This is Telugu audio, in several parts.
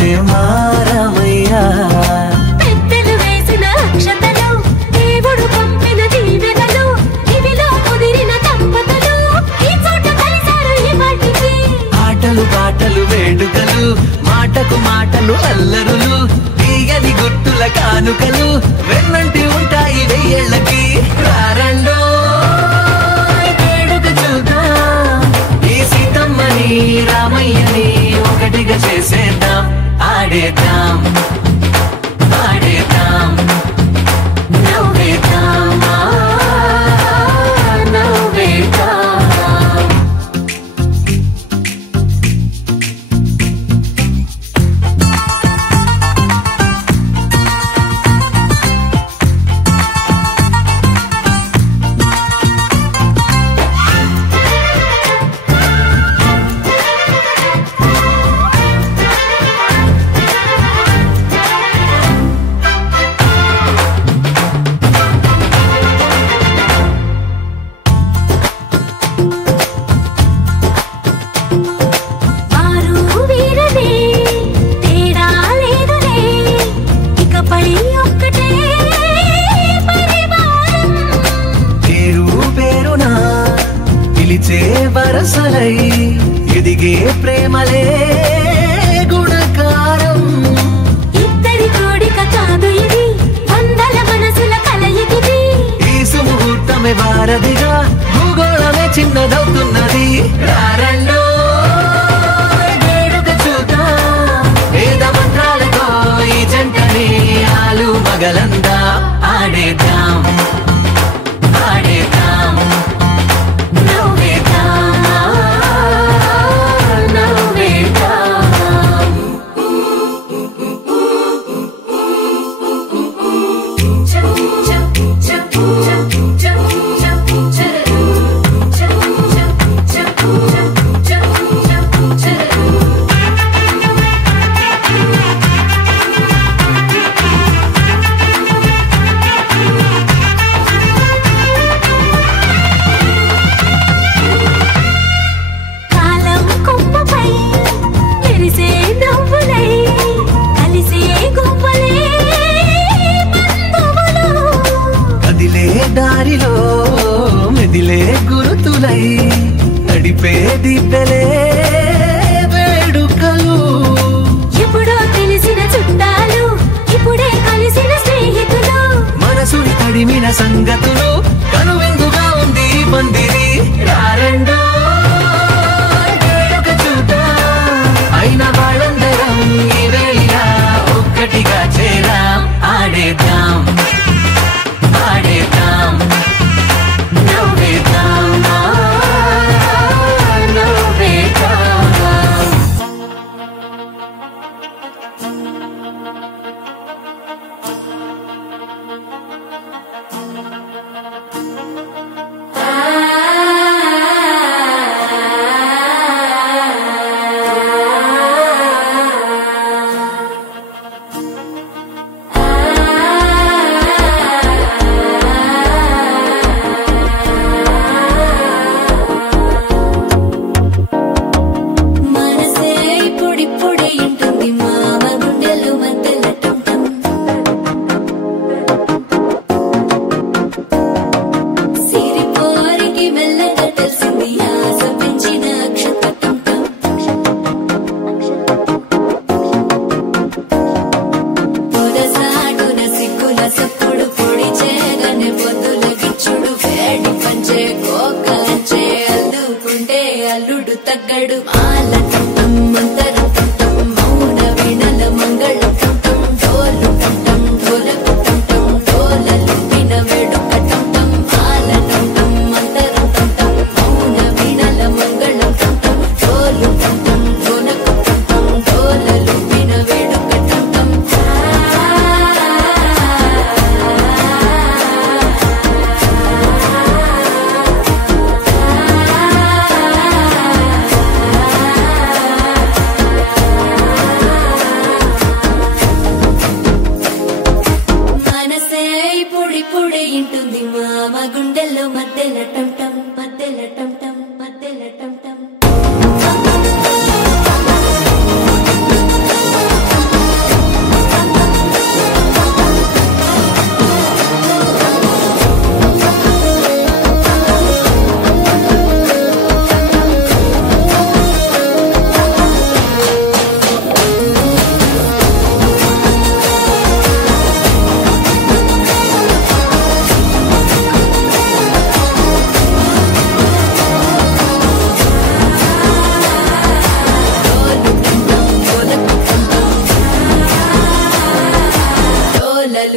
పిలిచే మారమయ్యా పెద్దలు వేసిన అక్షతలు దేవుడు పంపిన దీవెనలు ఇవిలో కుదిరిన దంపతులు ఈ చోట కలిసారు ఈ పాటికి ఆటలు పాటలు వేడుకలు మాటకు మాటలు అల్లరులు తీయని గుర్తుల కానుకలు వెన్నంటి ఉంటాయి వెయ్యేళ్ళకి రారండో వేడుక చూద్దాం ఈ సీతమ్మని రామయ్యని ఒకటిగా చేసేద్దాం ఆడేద్దాం ఆడేద్దాం నవ్వేద్దాం నవ్వేద్దాం వరసలై ఎదిగే ప్రేమలే గుణకారం ఇద్దరి కోడిక కాదు ఇది వందల మనసుల కలయికిది ఈ సుముహూర్తమే వారధిగా భూగోళమే చిన్నదవుతున్నది రారండో వేడుక చూద్దాం వేద మంత్రాలతో ఈ జంటని ఆలు మగలందా ఆడేద్దాం ఆడేద్దాం దారిలో మెదిలే గురుతులై నడిపే దిబ్బెలే వేడుకలు ఎప్పుడో తెలిసిన చుట్టాలు ఇప్పుడే కలిసిన స్నేహితులు మనసుని తడిమిన సంగతులు కనువిందుగా ఉంది ఈ పందిరి రారండో వేడుక చూద్దాం అయిన వాళ్ళందరం ఈ వేళ ఒక్కటిగా చేరాం ఆడేద్దాం ఆడేద్దాం నవ్వేద్దాం నవ్వేద్దాం అల్లుడు తగ్గడు మాల టం మంతర టం మౌన వినల మంగళ టం డోలు టం డోలకు టం డోలలు విన వేడుక టం మాల టం మంతర టం మౌన వినల మంగళ టం డోలు టం డోలకు టం డోలలు విన వేడుక టం పొడి ఇంటుంది మామ గుండెల్లో మధ్యల టం టం మధ్యల టం టం మధ్యల టం టం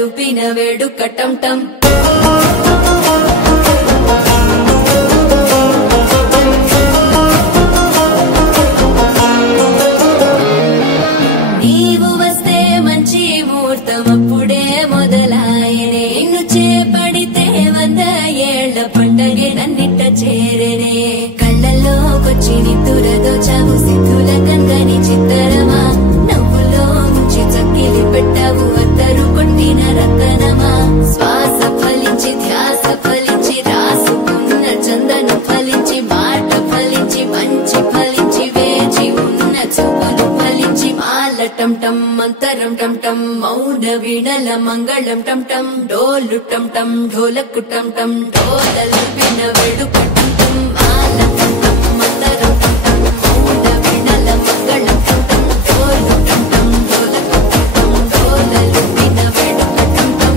లూపిన వేడుక టం టం నీవు వస్తే మంచి ముహూర్తం అప్పుడే మొదలాయనే నిన్ను చేపడితే 100 ఏళ్ల పండగే నన్నిట్ట చేరేనే కళ్ళల్లోకొచ్చి నిద్దురదో చావు సిద్ధుల కందని చిత్తరమా నవ్వులో ముంచి చక్కిలి పెట్టావు అద్దరు కొట్టిన రతనమా శ్వాస ఫలించి ధ్యాస ఫలించి రాసుకున్న చందను ఫలించి మాట ఫలించి మంచి ఫలించి వేచి ఉన్న చూపులు ఫలించి మాల టం టం మంతరం టం టం మౌన వీణల మంగళం టం టం డోలు టం టం ఢోలకు టం టం డోలలు విన వేడుక టం టం మాల టం టం మంతరం టం టం మౌన వీణల మంగళం టం టం డోలు టం టం ఢోలకు టం టం డోలలు విన వేడుక టం టం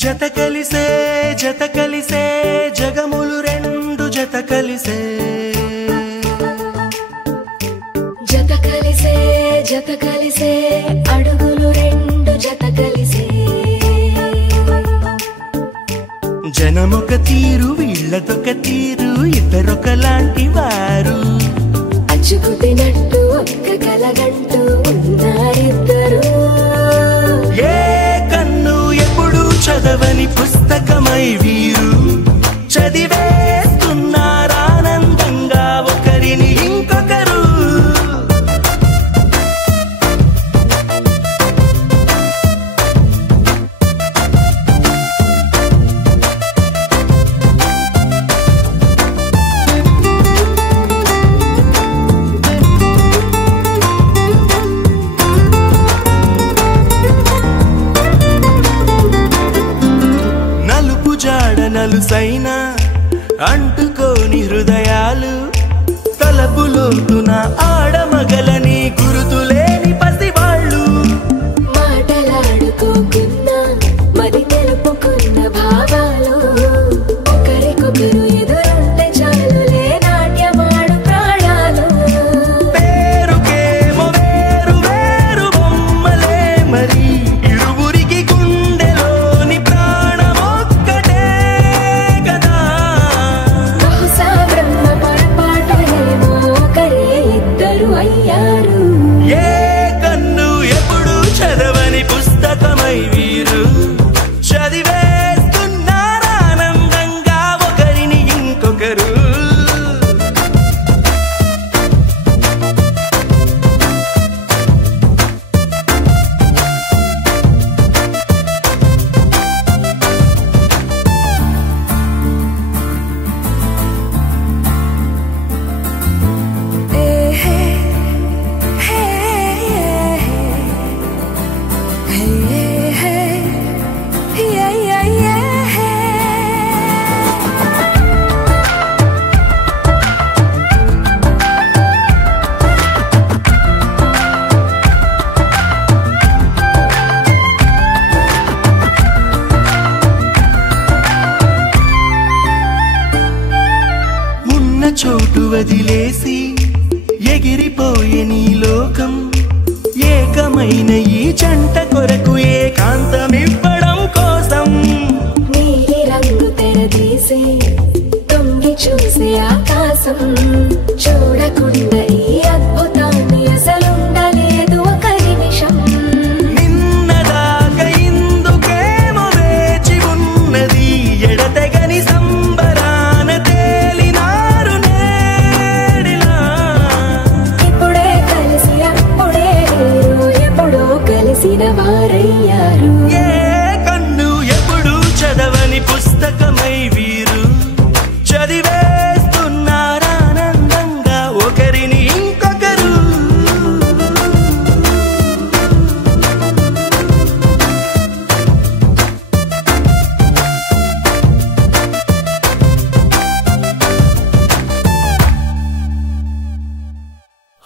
జత కలిసే జగములు రెండు జత కలిసే అడుగులు రెండు జత కలిసే జనమొక తీరు వీళ్ళదొక తీరు ఇద్దరొకలాంటి వారు అచ్చుకుతినట్టు ఒక్క కలగంటూ ఉన్నారిద్దరు ఏ కన్ను ఎప్పుడు చదవని పుస్తకమై వీరు చదివేస్తున్నారానందంగా ఒకరిని ఇంకొకరు నలుసైనా అంటుకోని హృదయాలు తలపులోతున ఆడమగలని గురుతులేని పసివాళ్ళు మాటలాడుకోకున్నా మరి తెలుపుకున్న భావాలు ఒకరికొకరు ఎదురుంటే చాలులే నాట్యమాడు ప్రాణాలు పేరుకేమో వేరు వేరు బొమ్మలే మరి ఇరువురికి గుండెలోని ప్రాణమొక్కటే కదా బహుశా బ్రహ్మ పొరపాటులేమో ఒకరే ఇద్దరు అయ్యారు ఏ కన్ను ఎప్పుడు చదవని పుస్తకమై వీరు చదివేస్తున్నారానందంగా ఒకరిని ఇంకొకరు ఉన్న చోటు వదిలేసి ఎగిరిపోయే నీ లోకం ఏకమైన ఈ జంట కొరకు ఏకాంతమివ్వడం కోసం నీలి రంగు తెరదీసే తొంగి చూసే ఆకాశం చూడకుండా ఈ అద్భుతాన్ని అసలుండలేదు ఒక నిమిషం నిన్నదాకా ఇందుకేమో వేచి ఉన్నది ఎడతెగని సంబరాన తేలినారు నేడిలా ఇప్పుడే కలిసి అప్పుడే లేరు ఎప్పుడో కలిసిన వారయ్యారు ఏ కన్ను ఎప్పుడు చదవని పుస్తకమై వీరు చదివేస్తున్నారానందంగా ఒకరిని ఇంకొకరు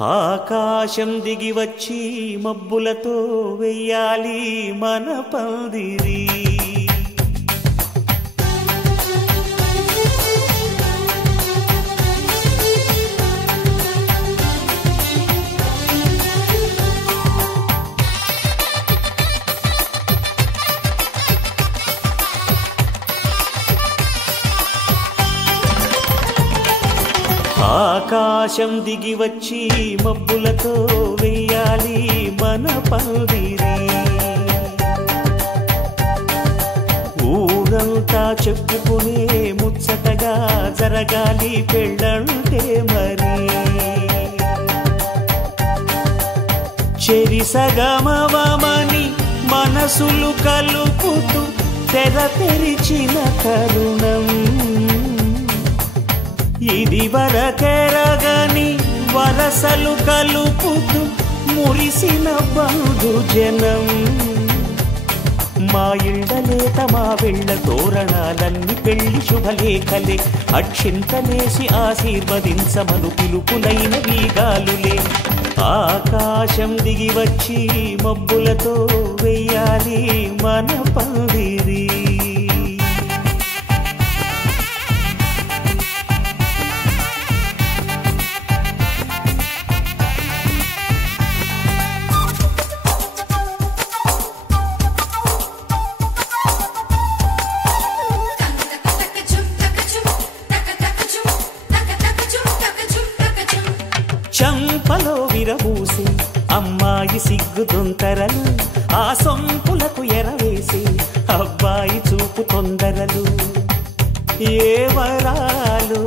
ఆకాశం దిగి వచ్చి మబ్బులతో వెయ్యాలి మన పందిరి. ఆకాశం దిగి వచ్చి మబ్బులతో వెయ్యాలి మన పందిరి. ఊరంతా చెప్పుకునే ముచ్చటగా జరగాలి పెళ్ళంటే మరి. చెరిసగమవమని మనసులు కలుపుతూ తెర తెరిచిన తరుణం. ఇది వరకెరగని వరసలు కలుపుతూ మురిసిన బంధుజనం. మా ఇళ్ళలేత మా వెళ్ళ తోరణాలన్నీ పెళ్లి శుభలేఖలే. అక్షింతలేసి ఆశీర్వదించమను పిలుపులైన వీగాలులే. ఆకాశం దిగి వచ్చి మబ్బులతో వెయ్యాలి మన పందిరి. చంపలో విరబూసి అమ్మాయి సిగ్గు దొంతరలు. ఆ సొంపులకు ఎరవేసి అబ్బాయి చూపు తొందరలు. ఏ వరాలు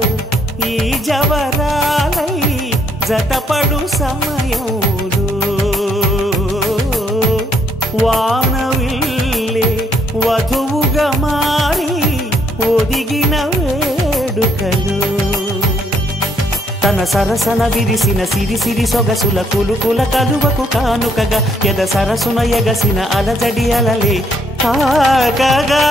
ఈ జవరాలై జతపడు సమయంలో. వానవిల్లే వధువుగా మారి ఒదిగిన వేడుకలు. తన సరసన విరిసిన సిరిసిరి సొగసుల కులుకుల కలువకు కానుకగా ఎద సరసున ఎగసిన అలజడి అలలే తాకగా.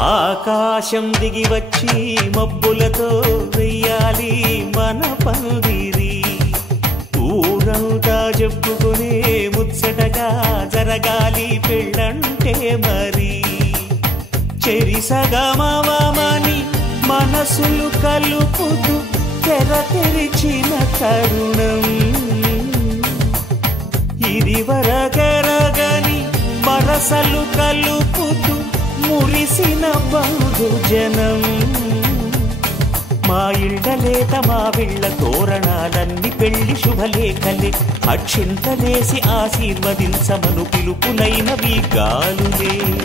ఆకాశం దిగి వచ్చి మబ్బులతో వెయ్యాలి మన పందిరి. ఊరంతా చెప్పుకునే ముచ్చటగా జరగాలి పెళ్ళంటే మరి. చెరిసగమవమని మనసులు కలుపుతూ తెర తెరిచిన తరుణం. ఇది వరకెరగని వరసలు కలుపుతూ మురిసిన బంధుజనం. మా ఇళ్ళలేత మా వీళ్ళ తోరణాలన్నీ పెళ్లి శుభలేఖలే. అక్షింతలేసి ఆశీర్వదించమను పిలుపులైన వీగాలులే.